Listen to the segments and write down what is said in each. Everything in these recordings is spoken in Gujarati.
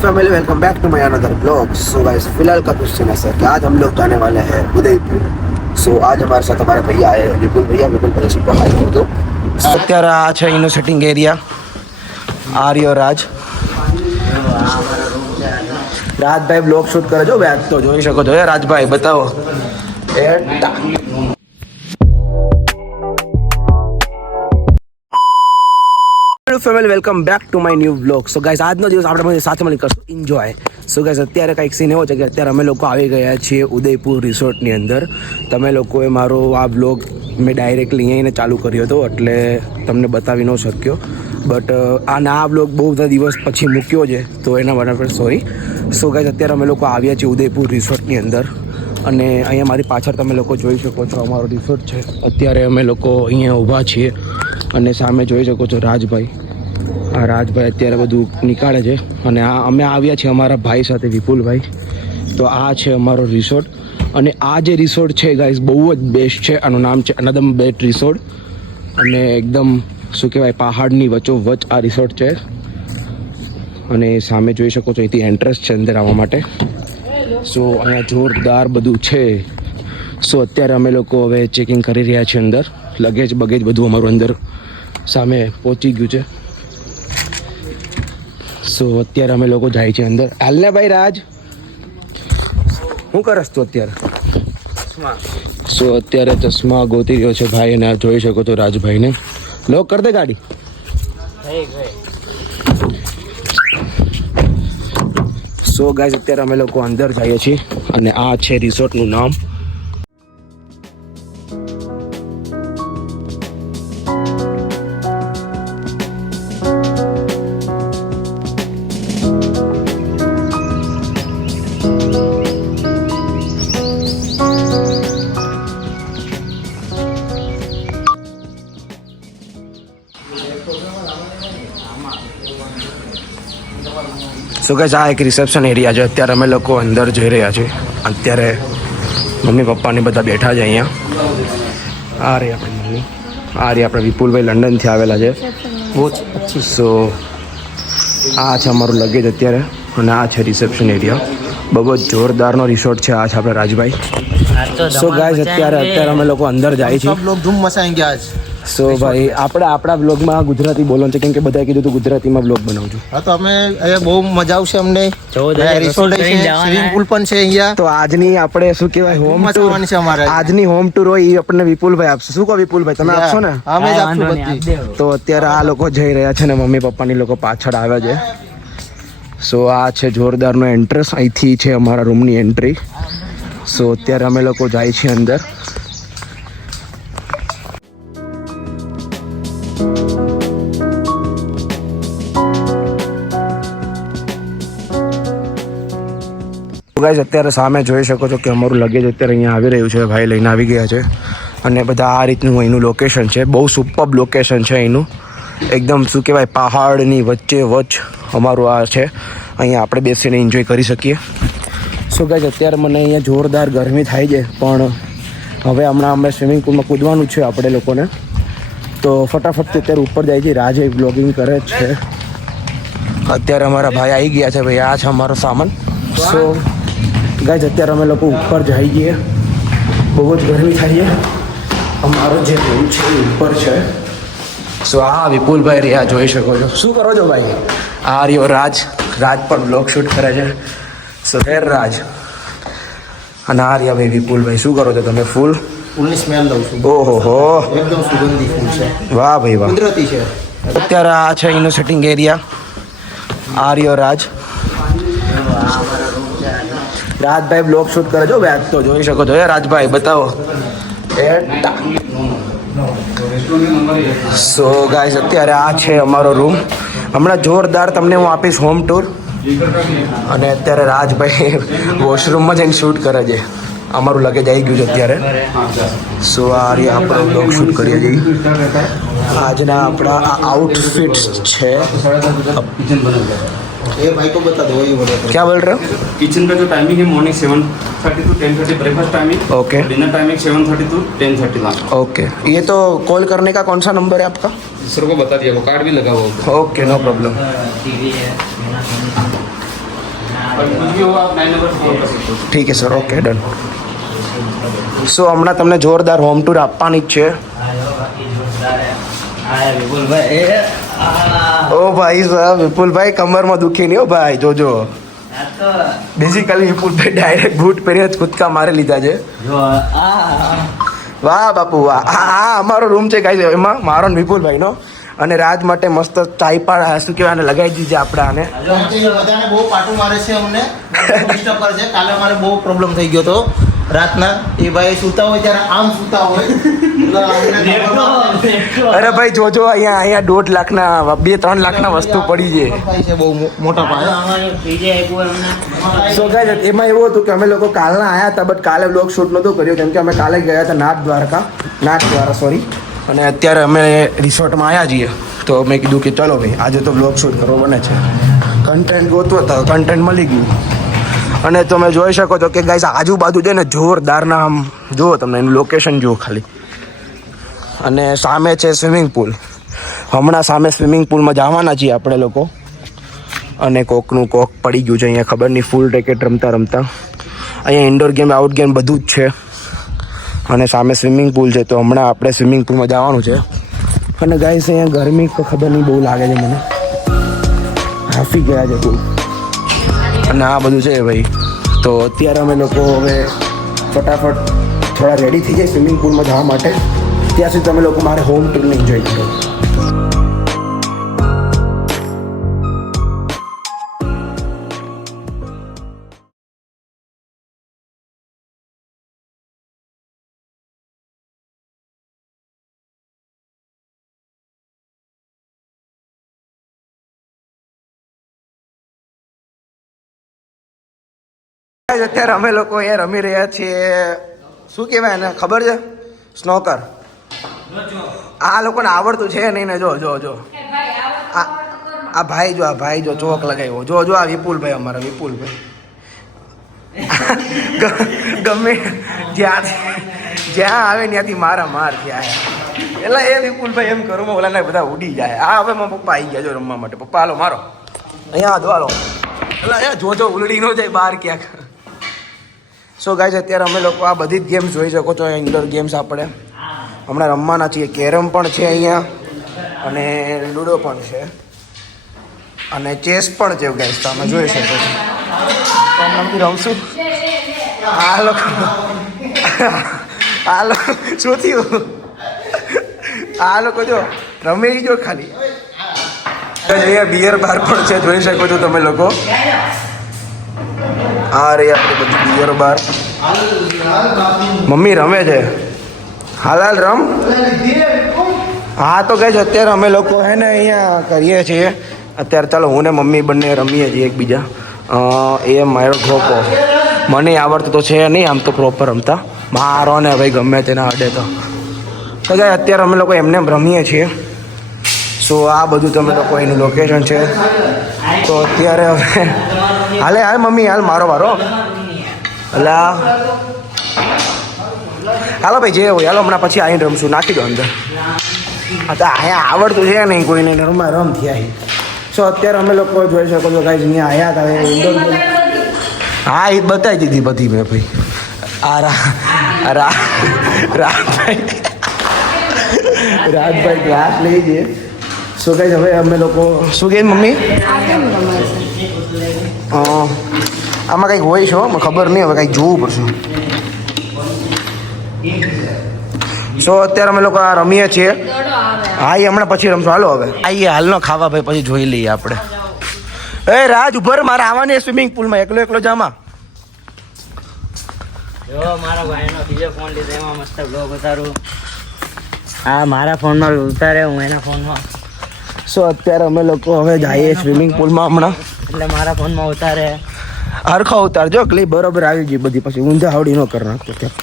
Family welcome back to my another blog. So guys फिलहाल का क्वेश्चन है सर कि आज हम लोग जाने वाले हैं उदयपुर। सो आज हमारे साथ हमारे भैया आए हैं विपुल भैया सबको हाई कर दो। અત્યારે આ છે એનું સેટિંગ એરિયા આર્ય રાજભાઈ બ્લોગ શૂટ કરે જો ભાઈ આજ તો જોઈ શકો છો રાજભાઈ બતાવો family welcome back to my new vlog. So guys આજનો દિવસ આપણે સાથે મળી કરશું એન્જોય। સો ગાઈઝ અત્યારે કંઈક સીન એવો છે કે અત્યારે અમે લોકો આવી ગયા છીએ ઉદયપુર રિસોર્ટની અંદર। તમે લોકોએ મારો આ વ્લોગ મેં ડાયરેક્ટલી અહીંને ચાલુ કર્યો હતો એટલે તમને બતાવી ન શક્યો, બટ આ વ્લોગ બહુ બધા દિવસ પછી મૂક્યો છે તો એના માટે સોરી। સો ગાઈઝ અત્યારે અમે લોકો આવ્યા છીએ ઉદયપુર રિસોર્ટની અંદર અને અહીંયા મારી પાછળ તમે લોકો જોઈ શકો છો અમારો રિસોર્ટ છે। અત્યારે અમે લોકો અહીંયા ઊભા છીએ અને સામે જોઈ શકો છો રાજભાઈ, આ રાજભાઈ અત્યારે બધું નીકાળે છે અને આ અમે આવ્યા છીએ અમારા ભાઈ સાથે વિપુલભાઈ। તો આ છે અમારો રિસોર્ટ અને આ જે રિસોર્ટ છે ગાઈઝ બહુ જ બેસ્ટ છે। આનું નામ છે અનદમ બેટ રિસોર્ટ અને એકદમ શું કહેવાય પહાડની વચ્ચોવચ આ રિસોર્ટ છે અને સામે જોઈ શકો છો અહીંથી એન્ટ્રન્સ છે અંદર આવવા માટે। સો અહીંયા જોરદાર બધું છે। સો અત્યારે અમે લોકો હવે ચેકિંગ કરી રહ્યા છીએ અંદર, લગેજ બગેજ બધું અમારું અંદર સામે પહોંચી ગયું છે। સો અત્યારે અમે લોકો જાય છે અંદર। હાલને ભાઈ રાજ શું કરસ તું અત્યારે? સો અત્યારે ચશ્મા ગોતી રહ્યો છે ભાઈ અને જોઈ શકો છો રાજભાઈને। લોક કર દે ગાડી। સો ગાઈઝ અત્યારે અમે લોકો અંદર જઈએ છીએ અને આ છે રિસોર્ટનું નામ। સો ગાઈઝ આ એક રિસેપ્શન એરિયા છે। અત્યારે અમે લોકો અંદર જઈ રહ્યા છીએ। અત્યારે મમ્મી પપ્પાને બધા બેઠા છે અહીંયા। આ રહી આપણી મમ્મી, આ રહી આપણે વિપુલભાઈ લંડનથી આવેલા છે। સો આ છે અમારું લગેજ અત્યારે અને આ છે રિસેપ્શન એરિયા। બહુ જ જોરદારનો રિસોર્ટ છે। આ છે આપણે રાજભાઈ। સો ગાઈઝ અત્યારે અમે લોકો અંદર જાય છીએ। સો ભાઈ આપણે આપણા બ્લોગમાં ગુજરાતી બોલવાનું છે કેમ કે બધાએ કીધું તું ગુજરાતીમાં બ્લોગ બનાવજો। હા તો અમે અહીંયા બહુ મજા આવશે અમને। રિસોર્ટ છે, સ્વિમિંગ પૂલ પણ છે અહીંયા। તો આજની આપણે શું કહેવાય હોમ ટૂર છે અમારે। આજની હોમ ટૂર હોય એ આપણને વિપુલભાઈ આપશે। શું કહો વિપુલભાઈ, તમે આપશો ને? અમે જ આપશું બધી। તો અત્યારે આ લોકો જઈ રહ્યા છે ને મમ્મી પપ્પાની લોકો પાછળ આવ્યા છે। સો આ છે જોરદારનો એન્ટ્રન્સ, અહીંથી છે અમારા રૂમની એન્ટ્રી। સો અત્યારે અમે લોકો જાય છીએ અંદર। ગાઈઝ અત્યારે સામે જોઈ શકો છો કે અમારું લગેજ અત્યારે અહીંયા આવી રહ્યું છે, ભાઈ લઈને આવી ગયા છે અને બધા આ રીતનું અહીંનું લોકેશન છે। બહુ સુપર્બ લોકેશન છે અહીંનું, એકદમ શું કહેવાય પહાડની વચ્ચે વચ અમારું આ છે। અહીંયા આપણે બેસીને એન્જોય કરી શકીએ। સો ગાઈઝ અત્યારે મને અહીંયા જોરદાર ગરમી થાય છે પણ હવે હમણાં અમે સ્વિમિંગ પૂલમાં કૂદવાનું છે આપણે લોકોને, તો ફટાફટથી અત્યારે ઉપર જાય છે। રાજે બ્લોગિંગ કરે છે। અત્યારે અમારા ભાઈ આવી ગયા છે, ભાઈ આ છે અમારો સામાન। સો ગાઈઝ અત્યારે અમે લોકો ઉપર જઈ ગઈએ, બહુ જ ગરમી થાય છે। અમારો જે રૂમ છે એ ઉપર છે। સો આ વિપુલભાઈ રહ્યા જોઈ શકો છો। શું કરો છો ભાઈ? આ રહ્યો રાજ પણ બ્લોગ શૂટ કરે છે। સો ફેર રાજ અને આ રહ્યા ભાઈ વિપુલભાઈ। શું કરો છો તમે? ફૂલની સ્મેલ લઉં છું। ઓહો હો, એકદમ સુગંધી ફૂલ છે। વાહ ભાઈ વાહ, કુદરતી છે। અત્યારે આ છે એનું સેટિંગ એરિયા। આ રહ્યો રાજભાઈ બ્લોગ શૂટ કરે જો ભાઈ આજ તો જોઈ શકો છો રાજભાઈ બતાવો। સો ગાઈઝ અત્યારે આ છે અમારો રૂમ। હમણાં જોરદાર તમને હું આપીશ હોમ ટૂર અને અત્યારે રાજભાઈ વોશરૂમમાં જઈને શૂટ કરે છે। અમારું લગેજ આવી ગયું છે અત્યારે। સો આ રીતે આપણે બ્લોગ શૂટ કરીએ છીએ। આજના આપણા આ આઉટફિટ્સ છે। ये भाई को बता दो ये बोलो। क्या बोल रहे हो? किचन का जो टाइमिंग है morning 7:30 to 10:30 breakfast timing. Okay. Dinner timing 7:30 to 10:30 lunch. Okay, ये तो कॉल करने का कौन सा नंबर है आपका? सर को बता दिया, वो कार्ड भी लगा हुआ होगा। Okay no problem. कुछ भी होगा आप 9 नंबर फोन कर सकते हो ઠીક છે સર, ઓકે ડન. સો હમણાં તમને જોરદાર હોમ ટૂર આપવાની જ છે. ઓ ભાઈ સાહેબ, વિપુલભાઈ કમરમાં દુખી નહીં હો ભાઈ, જોજો. બેઝિકલી વિપુલભાઈ ડાયરેક્ટ બૂટ પહેરીને જ કૂદકા મારી લીધા છે. વાહ બાપુ વાહ. આ અમારો રૂમ છે ગાઈસ, એમાં મારો ને વિપુલભાઈનો. અને રાજ માટે મસ્ત ચાય પણ શું કહેવાય લગાવી દીધી આપણે આને. બધાને બહુ પાટું મારે છે, અમને ડિસ્ટર્બ કરે છે. કાલે મારે બહુ પ્રોબ્લેમ થઈ ગયો હતો રાતના. એ ભાઈ સૂતા હોય ત્યારે આમ સૂતા હોય. અરે ભાઈ જોજો, અહીંયા 1.5 લાખના 2-3 લાખના વસ્તુ પડી છે. છે બહુ મોટા પાયે. સો ગાઈસ એમાં એવું હતું કે અમે લોકો કાલના આવ્યા હતા, બટ કાલે બ્લોગ શૂટ નહોતો કર્યો કેમ કે અમે કાલે ગયા હતા નાથ દ્વારા સોરી. અને અત્યારે અમે રિસોર્ટમાં આવ્યા છીએ, તો મેં કીધું કે ચલો ભાઈ આજે તો બ્લોગ શૂટ કરવો બને છે. કન્ટેન્ટ ગોતવો હતો, કન્ટેન્ટ મળી ગયું. અને તમે જોઈ શકો છો કે ગાઈસ આજુબાજુ છે ને જોરદારના, આમ જુઓ તમને એનું લોકેશન જુઓ ખાલી. અને સામે છે સ્વિમિંગ પુલ. હમણાં સામે સ્વિમિંગ પુલમાં જવાના છીએ આપણે લોકો. અને કોક પડી ગયું છે અહીંયા, ખબર નહીં, ફૂલ રેકેટ રમતા અહીંયા ઇન્ડોર ગેમ આઉટ ગેમ બધું જ છે. અને સામે સ્વિમિંગ પુલ છે, તો હમણાં આપણે સ્વિમિંગ પુલમાં જવાનું છે. અને ગાઈસ અહીંયા ગરમી તો ખબર નહીં બહુ લાગે છે મને, હાફી ગયા છે બહુ. અને આ બધું છે ભાઈ. તો અત્યારે અમે લોકો હવે ફટાફટ થોડા રેડી થઈ જાય સ્વિમિંગ પુલમાં જવા માટે. ત્યાં સુધી તમે લોકો મારે હોમ ટૂરને એન્જોય કરો. અત્યારે અમે લોકો એ રમી રહ્યા છીએ, શું કહેવાય એને ખબર છે? સ્નોકર. આ લોકોને આવડતું છે નહીં ને, જો આ ભાઈ જો ચોક લગાવ્યો, જો આ વિપુલભાઈ, અમારા વિપુલભાઈ ગમે જ્યાં આવે ત્યાંથી માર થયા. એટલે એ વિપુલભાઈ એમ કરું ઓલાને બધા ઉડી જાય. આ હવે મારા પપ્પા આવી ગયા જો રમવા માટે. પપ્પા હાલો મારો અહીંયા દો હાલો. એટલે અહીંયા જોજો ઉલડી ન જાય બહાર ક્યાંક. સો ગાઈસ અત્યારે અમે લોકો આ બધી જ ગેમ્સ જોઈ શકો છો, ઇન્ડોર ગેમ્સ આપણે હમણાં રમવાના છીએ. કેરમ પણ છે અહીંયા, અને લૂડો પણ છે, અને ચેસ પણ છે ગાઈસ, તમે જોઈ શકો છો. તો હમણાં રમશું. આ લોકો શું થયું? આ લોકો જો રમે જો ખાલી. અહીંયા બિયર બાર પણ છે, જોઈ શકો છો તમે લોકો. આ રે આપણે બધી બિયર બાર. મમ્મી રમે છે, હાલ રમ. હા તો ગાઈસ અત્યારે અમે લોકો હે ને અહીંયા કરીએ છીએ અત્યારે. ચાલો હું ને મમ્મી બંને રમીએ છીએ એકબીજા. એ મારો ખોખો મને આવડતું તો છે નહીં આમ તો પ્રોપર રમતા, મારો ને ભાઈ ગમે તેના અડે તો ગાઈસ અત્યારે અમે લોકો એમને રમીએ છીએ. સો આ બધું તમે લોકો એનું લોકેશન છે. તો અત્યારે હવે હાલે મમ્મી હાલ મારો વારો. અલા હાલો ભાઈ જે હોય હાલો, હમણાં પછી આવીને રમશું. નાખી દો અંદર. હા તો અહીંયા આવડતું છે નહીં કોઈને, રમ થયા. સો અત્યારે અમે લોકો જોઈ શકો છો ગાઈસ અહીંયા આવ્યા હતા ઇન્ડોર. હા એ બતાવી દીધી બધી મેં ભાઈ. આ રાજભાઈ ક્લાસ લઈ જઈએ. સો ગાઈસ હવે અમે લોકો શું કહે મમ્મી? આમાં કંઈક હોય છે, ખબર નહીં, હવે કંઈક જોવું પડશે. સો અત્યારે અમે લોકો આ રમીએ છીએ. હા એ હમણાં પછી રમશું. હાલો હવે આઈએ હાલનો ખાવા ભાઈ, પછી જોઈ લઈએ આપણે. એ રાજ ઉભર, મારે આવવાની સ્વિમિંગ પુલમાં એકલો જામાં. જો મારા ભાઈનો બીજો ફોન લીધો, એમાં મસ્ત બ્લોગ ઉતારું. હા મારા ફોનમાં ઉતારે, હું એના ફોનમાં. સો અત્યારે અમે લોકો હવે જઈએ સ્વિમિંગ પુલમાં હમણાં. એટલે મારા ફોનમાં ઉતારે, હરખો ઉતારજો, ક્લિપ બરોબર આવી ગઈ બધી, પછી ઊંધા હાવડી ન કરી નાખતો ત્યાં.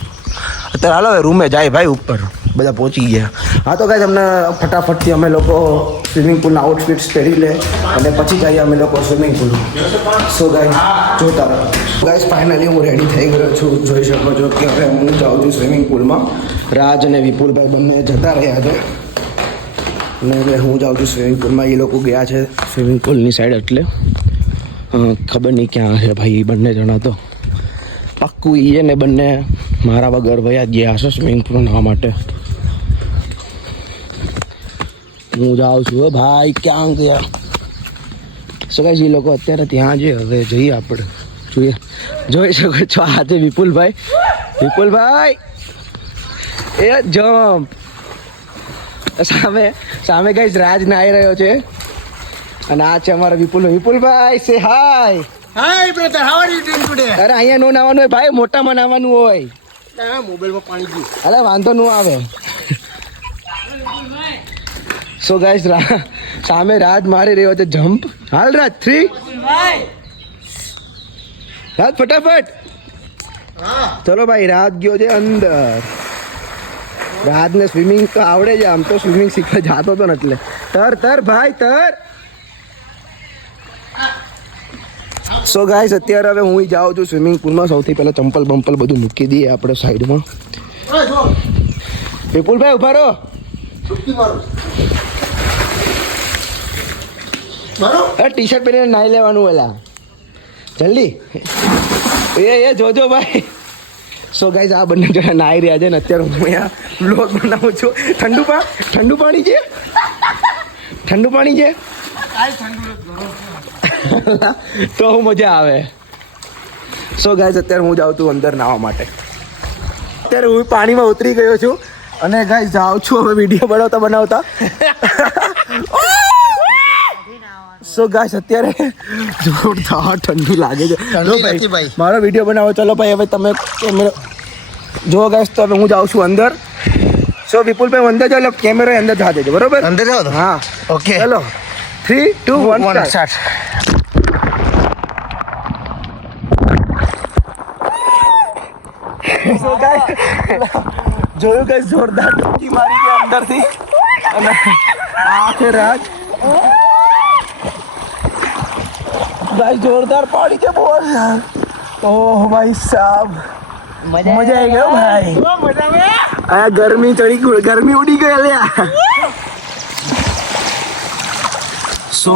અત્યારે હાલો રૂમે જાય ભાઈ, ઉપર બધા પહોંચી ગયા. હા તો ગાઈસ અમને ફટાફટથી અમે લોકો સ્વિમિંગ પુલના આઉટફિટ્સ પહેરી લે અને પછી જઈએ અમે લોકો સ્વિમિંગ પુલ. સો ગાઈસ જોતા રહો. ગાઈસ ફાઇનલી હું રેડી થઈ ગયો છું, જોઈ શકો છો કે હવે હું જાઉં છું સ્વિમિંગ પુલમાં. રાજ અને વિપુલભાઈ બંને જતા રહ્યા છે અને હવે હું જાઉં છું સ્વિમિંગ પુલમાં. એ લોકો ગયા છે સ્વિમિંગ પુલની સાઈડ, એટલે ખબર નહીં ક્યાં છે ભાઈ બંને જણા તો પાક્કું ઈ ને બંને મારા વગર વયા ગયા હશે સ્વિમિંગ પુલ નવા માટે. હું જાઉં છું હો ભાઈ ક્યાં ગયા. સો ગાઈસ એ લોકો અત્યારે ત્યાં છે. હવે જઈએ આપણે જોઈએ. જોઈ શકો છો આ છે વિપુલભાઈ. વિપુલભાઈ એ જમ્પ. સામે સામે ગાઈસ રાજ નાઈ રહ્યો છે અને આ છે અમારો Vipulbhai say hi. Hi brother, how are you doing today? અરે અહીંયા નો નાવાનું હોય ભાઈ, મોટામાં નાવાનું હોય. મોબાઈલમાં પાણી ગયું. અરે વાંધો નો આવે. સો ગાઈસ સામે રાજ મારી રહ્યો છે જમ્પ. હાલ રાજ 3 રાજ ફટાફટ. હા ચલો ભાઈ રાજ ગયો છે અંદર. રાજને સ્વિમિંગ તો આવડે છે, આમ તો સ્વિમિંગ શીખવા જાતો તો ને એટલે. તર ભાઈ તર. સો ગાઈસ અત્યારે હવે હું જાઉં છું સ્વિમિંગ પુલમાં. સૌથી પહેલા ચંપલ બંપલ બધું મૂકી દઈએ આપણે સાઈડમાં. ઓય જો વિપુલભાઈ ઉભા રહો. ડૂબકી મારો મારો. અરે ટી શર્ટ પહેરીને નાઈ લેવાનું એલા જલ્દી. એ જોજો ભાઈ. સો ગાઈસ આ બંને જણા નાઈ રહ્યા છે ને અત્યારે હું અહીંયા વ્લોગ બનાવું છું. ઠંડુ પાણી છે. ઠંડુ પાણી છે તો હું મજા આવે. સો ગાઈસ અત્યારે હું જાઉં છું અંદર નાહવા માટે. અત્યારે હું પાણીમાં ઉતરી ગયો છું અને ગાઈસ જાઉં છું હવે વિડીયો બનાવતા. સો ગાઈસ અત્યારે જોરદાર ઠંડી લાગે છે. નથી ભાઈ. મારો વિડીયો બનાવો. ચલો ભાઈ હવે તમે કેમેરો જો ગાઈસ. તો હવે હું જાઉં છું અંદર. સો વિપુલભાઈ અંદર જાઓ, કેમેરો અંદર જા દેજો બરોબર. અંદર જાઓ તો હા ઓકે. ચલો 3 2 1 સ્ટાર્ટ. સો ગાઈસ જોયું ગાઈસ જોરદાર ડૂબકી મારી છે અંદરથી. અને આ છે રાજ. ગાઈસ જોરદાર પાણી છે બોલ. ઓહ ભાઈ સાહેબ મજા આવી ગયો ભાઈ. આ ગરમી ચડી ગઈ, ગરમી ઉડી ગઈ અલ્યા. સો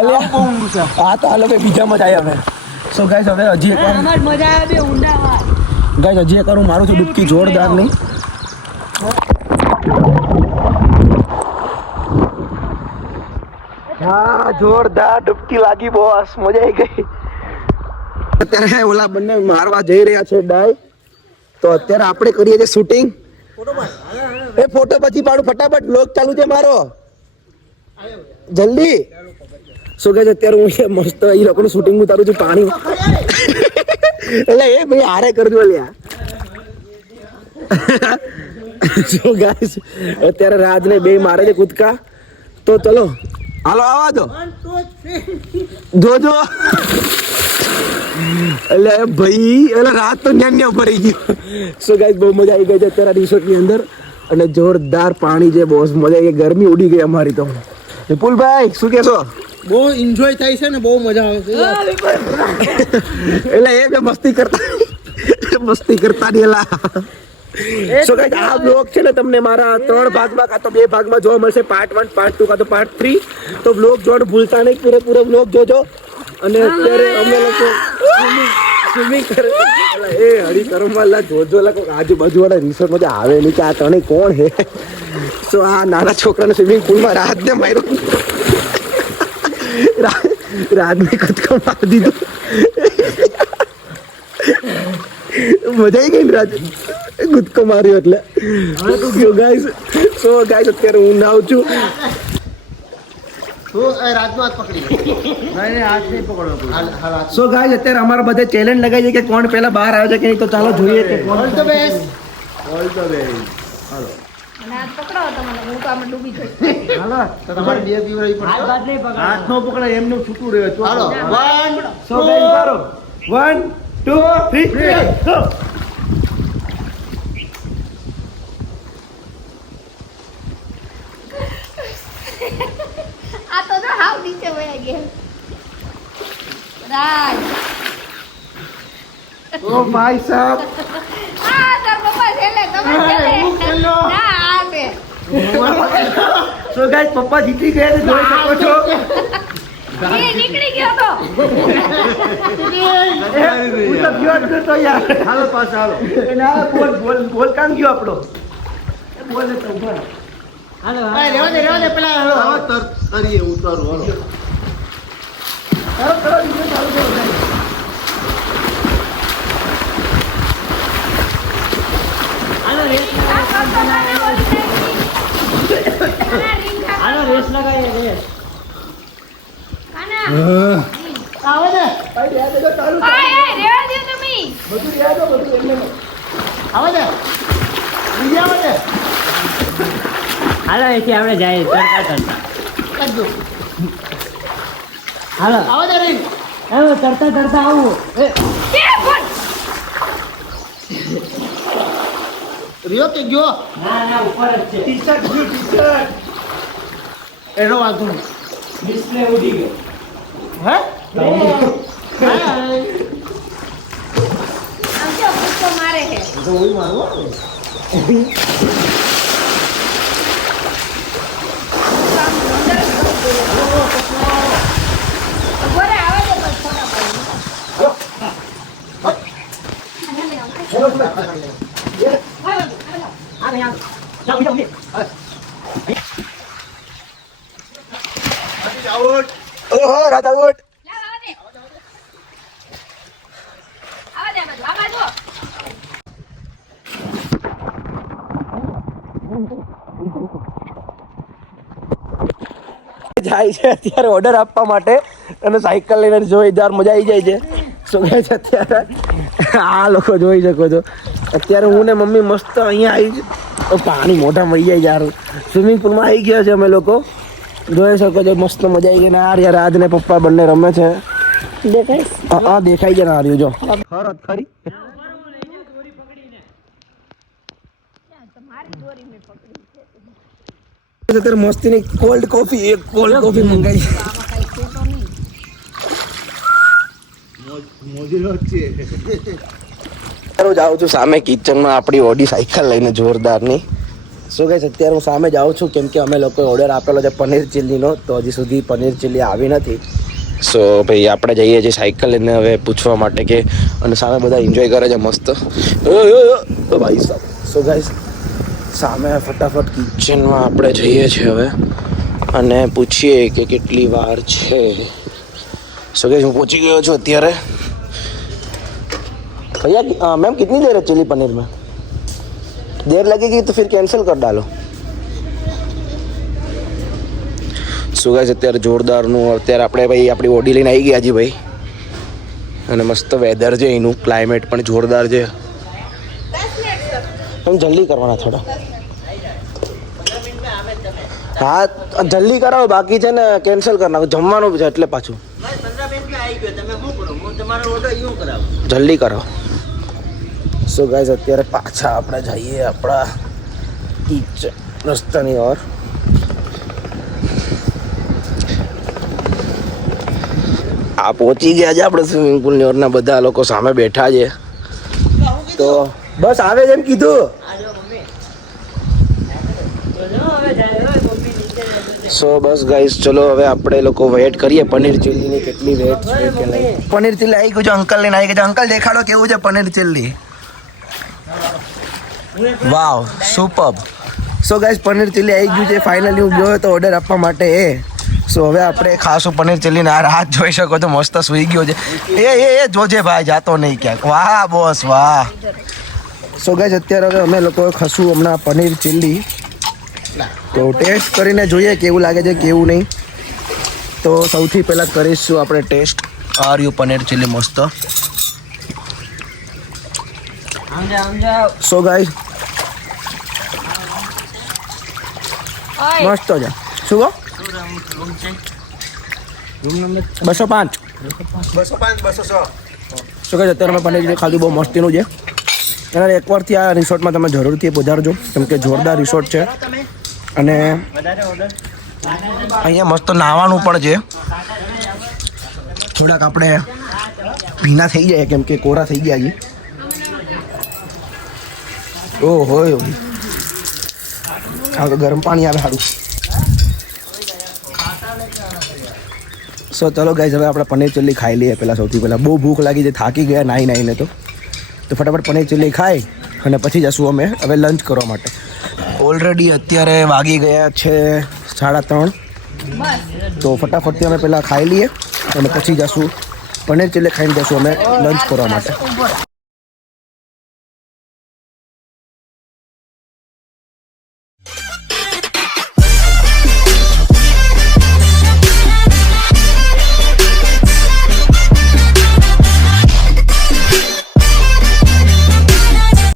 અલ્યા હા તો હાલો ભાઈ બીજા મજા આવી હવે. સો ગાઈસ હવે હજી એક વાર ગાઈસ હજી એક વાર હું મારું છું ડૂબકી જોરદાર નહીં. હા જોરદાર ડૂબકી લાગી બોસ, મજા આવી ગઈ. અત્યારે ઓલા બંને મારવા જઈ રહ્યા છે ડાય. તો અત્યારે આપણે કરીએ છીએ શૂટિંગ. એ ફોટો પછી પાડું ફટાફટ. બ્લોગ ચાલુ છે મારો જલ્દી. શું કહે છે અત્યારે હું મસ્ત એ લોકોનું શૂટિંગ ઉતારું છું પાણી. એટલે એ ભાઈ હારે કરજો લ્યા. સો ગાઈસ અત્યારે રાજને બે મારે છે કૂદકા. તો ચલો હાલો આવા દો જોજો. એટલે ભાઈ એટલે રાત તો ન્યા ભરી ગયો. સો ગાઈસ બહુ મજા આવી ગઈ છે અત્યારે રિસોર્ટની અંદર અને જોરદાર પાણી છે બોસ. મજા આવી ગઈ, ગરમી ઉડી ગઈ અમારી તો. વિપુલભાઈ શું કહેશો? બહુ એન્જોય થાય છે ને, બહુ મજા આવે છે. એટલે એ બે મસ્તી કરતા નહીં એલા. સો ગાઈસ આ બ્લોગ છે ને તમને મારા 3 ભાગમાં કાં તો 2 ભાગમાં જોવા મળશે. પાર્ટ 1 પાર્ટ 2 કાં તો પાર્ટ 3. તો બ્લોગ જોવાનું ભૂલતા નહીં, પૂરેપૂરો બ્લોગ જોજો. અને અત્યારે અમે લોકો સ્વિમિંગ કરે એ હળી કરવામાં જોજો આજુબાજુ વાળા રિસોર્ટમાં જે આવે નહીં કે આ ત્રણેય કોણ હે. સો આ નાના છોકરાને સ્વિમિંગ પુલમાં રાતને માર્યો. રાતને કૂદકો મારી દીધો. મજા આવી ગઈ ને રાત કૂદકો માર્યો એટલે. સો ગાઈસ અત્યારે હું નાવ છું. સો ગાઈસ અત્યારે અમારા બધા ચેલેન્જ લગાવી છે કે કોણ પહેલા બહાર આવે છે કે નહીં. તો ચાલો જોઈએ કે કોણ. All the best. હાલો તો તમારે બે પીવડાવી પડશે. હાથ નો પકડાય એમનું છૂટું રહ્યો. હાલો 1 સો ગાઈસ મારો 1 2 3 ગો. આ તો જો હાવ નીચે વયા ગયા. રાજ ઓ ભાઈ સાહેબ આ તાર પપ્પા છેલ્લે તમે છેલ્લે ના આપે. સો ગાઈસ પપ્પા જીતી ગયા છે જોઈ શકો છો. એ નીકળી ગયો તો બોલ કામ ગયો આપણો બોલ તો ઉભા રેવા દે પેલા હાલો કરીએ ઉતારું હાલો રેસ આ કરતો મને બોલી નાખી કાના ring ખા હાલો રેસ લગાવીએ રેસ કાના આવે ને ઓય રેવા દે તમે આવે ને બીજા આવે ને હાલો એથી આપણે જઈએ ચડતા ચડતા કાઢજો હાલો આવે ને રીંગ હવે ચડતા ચડતા આવું એ કે બોલ રિયો કે ગયો ના ના ઉપર જ છે એનો વાંધો નહીં ડિસ્પ્લે ઉડી ગયો હે આમ જો ગુસ્સો મારે છે તો હું મારું બોરે આવે છે બસ ફોટા ઓહો રાજા ઉઠ આવા દે આવા જો જાય છે અત્યારે ઓર્ડર આપવા માટે અને સાયકલ લઈને જોઈદાર મજા આવી જાય છે શું કહે છે અત્યારે આ લોકો જોઈ શકો છો અત્યારે હું ને મમ્મી મસ્ત અહીંયા આવી છે પાણી મોઢા મળી જાય યાર સ્વિમિંગ પુલમાં આવી ગયા છે અમે લોકો જોઈ શકો છો મસ્ત મજા આવી ગઈ ને યાર યાર આજ ને પપ્પા બંને રમે છે હા દેખાઈ જાય ને હાર્યું જો ખરત ખરી અત્યારે મસ્તીની કોલ્ડ કોફી એક કોલ્ડ કોફી મંગાવી હું જાઉં છું સામે કિચનમાં આપણી ઓડી સાયકલ લઈને જોરદારની શું કહે છે અત્યારે હું સામે જાઉં છું કેમ કે અમે લોકોએ ઓર્ડર આપેલો છે પનીર ચીલીનો તો હજી સુધી પનીર ચીલી આવી નથી સો ભાઈ આપણે જઈએ છીએ સાયકલ લઈને હવે પૂછવા માટે કે અને સામે બધા એન્જોય કરે છે મસ્ત ભાઈ સાહેબ સો ગાઈસ સામે ફટાફટ કિચનમાં આપણે જઈએ છીએ હવે અને પૂછીએ કે કેટલી વાર છે સો ગાઈસ હું પહોંચી ગયો છું અત્યારે भैया मैम कितनी देर है चिली पनीर में देर लगेगी तो फिर कैंसिल कर डालो શું ગાઈસ અત્યારે જોરદારનું અત્યારે આપણે ભાઈ આપણી ઓડી લઈને આવી ગયા છીએ ભાઈ અને મસ્ત વેધર છે એનું ક્લાઇમેટ પણ જોરદાર છે તમે જલ્દી કરવાના થોડા હા જલ્દી કરાવો બાકી છે ને કેન્સલ કરી નાખો જમવાનું છે એટલે પાછું જલ્દી કરો સો ગાઈસ અત્યારે પાછા આપણે જઈએ આપણા કિચન રસ્તાની ઓર આ પહોંચી ગયા છે આપણે સ્વિમિંગ પુલની ઓરના બધા લોકો સામે બેઠા છે તો બસ આવે છે એમ કીધું સો બસ ગાઈસ ચલો હવે આપણે લોકો વેઇટ કરીએ પનીર ચીલીની કેટલી વેટ છે કે નહીં પનીર ચીલી આવી ગયું છે અંકલ લઈને આવી ગયા અંકલ દેખાડો કેવું છે paneer chilli wow super so guys paneer chilli આવી ગયું છે ફાઇનલી હું ગયો તો ઓર્ડર આપવા માટે સો હવે આપણે ખાસું પનીર ચીલીને આ હાથ જોઈ શકો છો મસ્ત સુઈ ગયો છે એ જોજે ભાઈ જાતો નહીં ક્યાંક વાહ બોસ વાહ સો ગાઈસ અત્યારે હવે અમે લોકો ખાસું હમણાં પનીર ચીલી તો ટેસ્ટ કરીને જોઈએ કેવું લાગે છે કેવું નહીં તો સૌથી પહેલાં કરીશું આપણે ટેસ્ટ આર્યું પનીર ચીલી મસ્ત સો ગાઈસ મસ્ત છે શું કહો 205 શું કહે અત્યારે અમે પનીર ચીલી ખાધું બહુ મસ્તીનું છે અને એકવારથી આ રિસોર્ટમાં તમે જરૂરથી પધારજો કેમ કે જોરદાર રિસોર્ટ છે અને અહીંયા મસ્ત નાહવાનું પણ છે થોડાક આપણે ભીના થઈ જાય કેમ કે કોરા થઈ ગયા છે ઓહો આ તો ગરમ પાણી આવે સારું સો ચલો ગાઈઝ હવે આપણે પનીર ચીલ્લી ખાઈ લઈએ પહેલાં સૌથી પહેલાં બહુ ભૂખ લાગી છે થાકી ગયા નાઈને તો ફટાફટ પનીર ચીલ્લી ખાઈ અને પછી જશું અમે હવે લંચ કરવા માટે ઓલરેડી અત્યારે વાગી ગયા છે 3:30 તો ફટાફટથી અમે પહેલાં ખાઈ લઈએ અને પછી જશું પનીર ચીલ્લી ખાઈને જશું અમે લંચ કરવા માટે